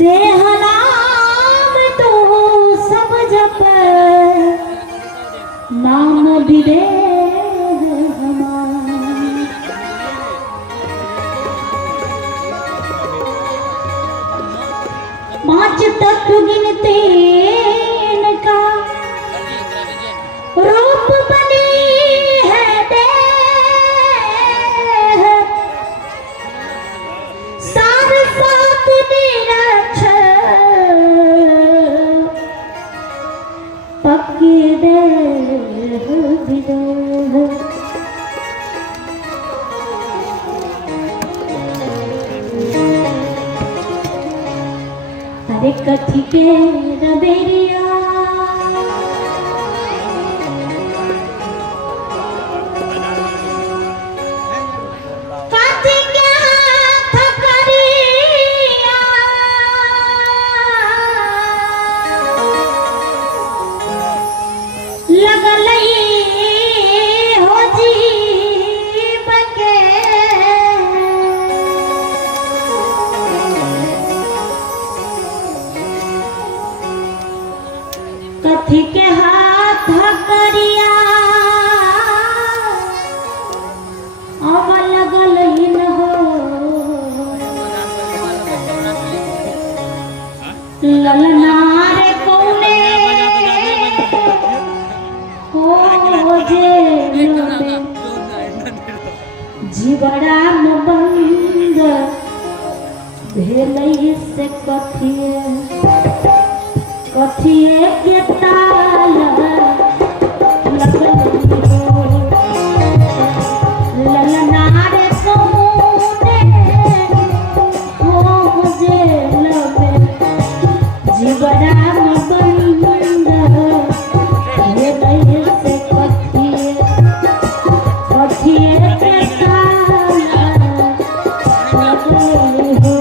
देह नाम तो सब जप नाम विदे पांच तत्व गिनते का रूप बनी है देह सार सात निरक्षर पक्की देह विदेह अरे कथी के रबेरिया कथी के हाथ करिया लगल हो जीव के कथी के हाथ करिया अब लगल न हो ललना रे कौने हो जे जीवड़ा में बंद भेलै से कथिए कथिए के ताल ललना रे कौने हो जेल में जीवड़ा में बंद भेलै से कथिए कथिए के ताल लगलै हो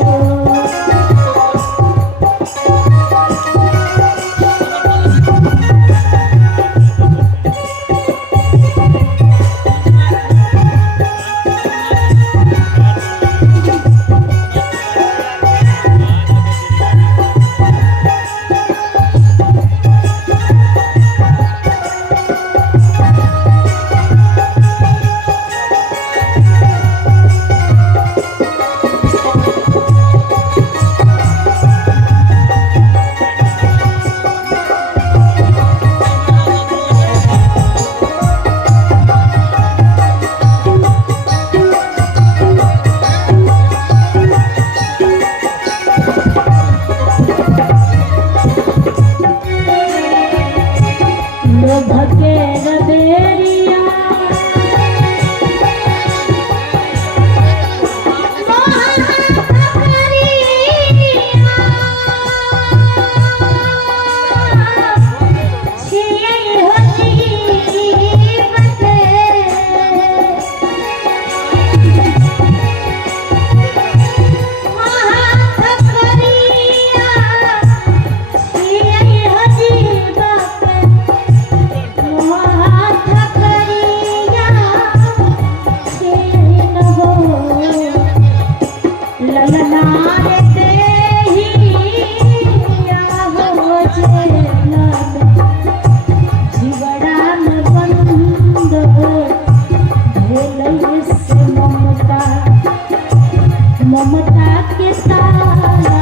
ममता के ताला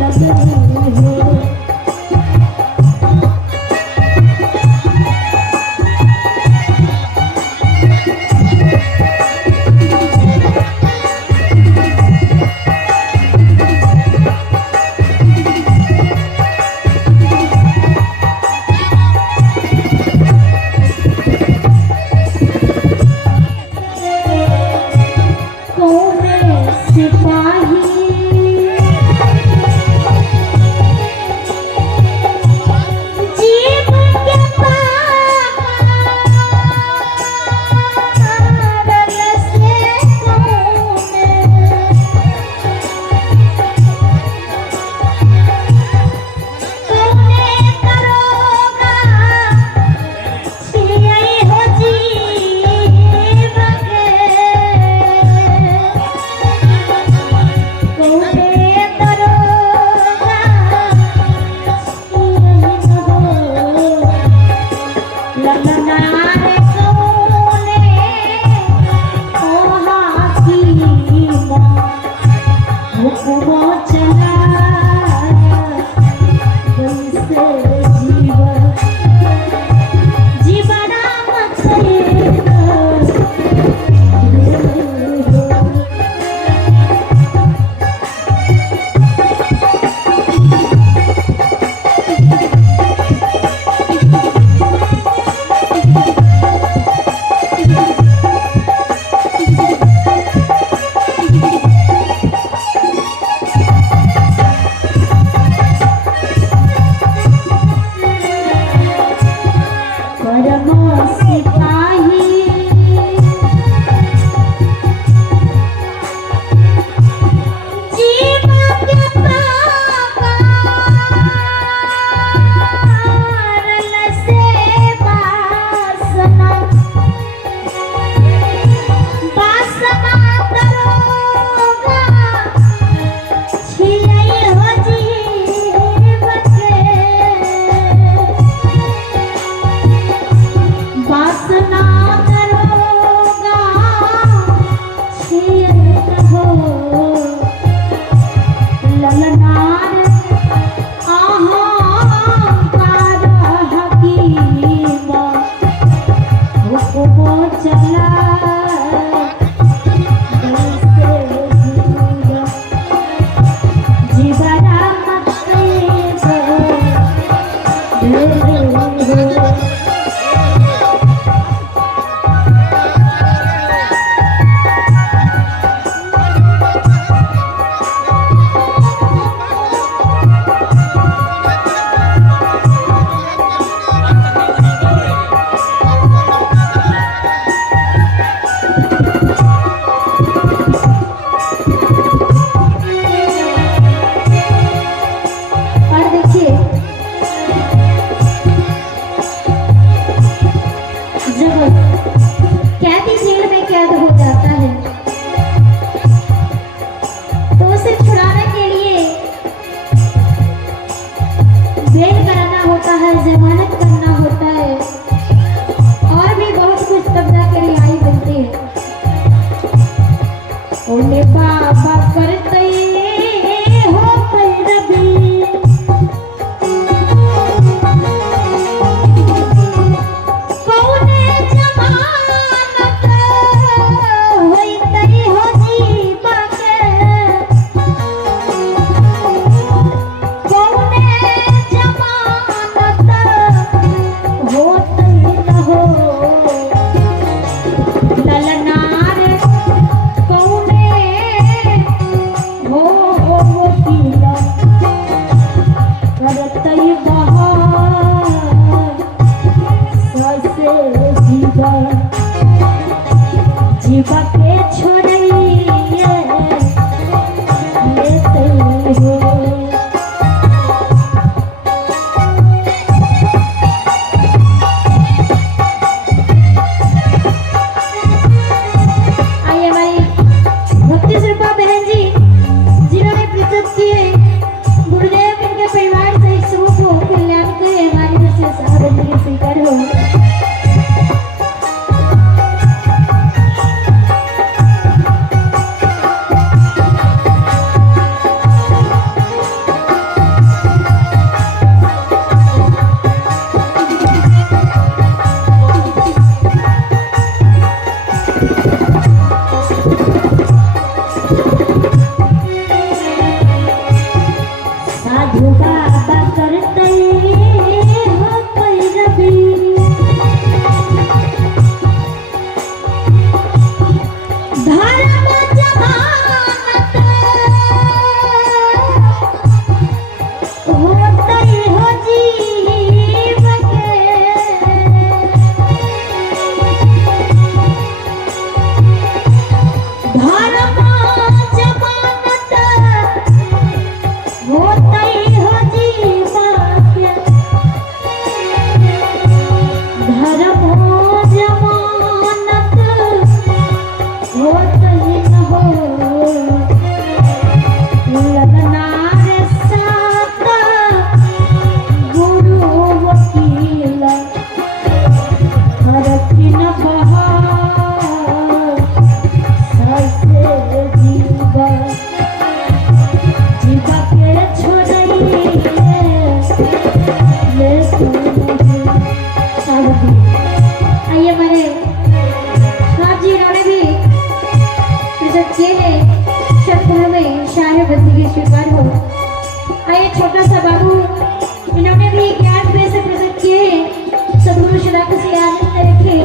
लगल हो कौने सिपा ओले बाबा करते हो पैरवी कौने जमानत होइते हो जीवा के कौने जमानत होते न हो ललना रे कौने हो वकीला करते बहार ससे जीवा जीवा के छोड़िए लेते हो आइए हमारी भक्ति शिल्पा बहन जी जिन्होंने प्रस्तुत किए गुरुदेव इनके परिवार सहित शुभ को कल्याण करे हमारी तरफ से सादर स्वीकार हो। साधु बाबा करते हो पैरवी धर्म जमानत होते हो जीव के धर्म जमानत होते हो जीवा के धर्म जमानत होते न हो लगना रे साथ गुरु वकील हरकिन बहार ससे जीवा जीवा के छोड़िए ले आइए हमारे साहब जी इन्होंने भी प्रस्तुत किए हैं शब्दों में शायर बंदी के स्वीकार हो। आइए छोटा सा बाबू इन्होंने भी ज्ञान पे से प्रस्तुत किए हैं। सदगुरु सदा को आनंद रखे।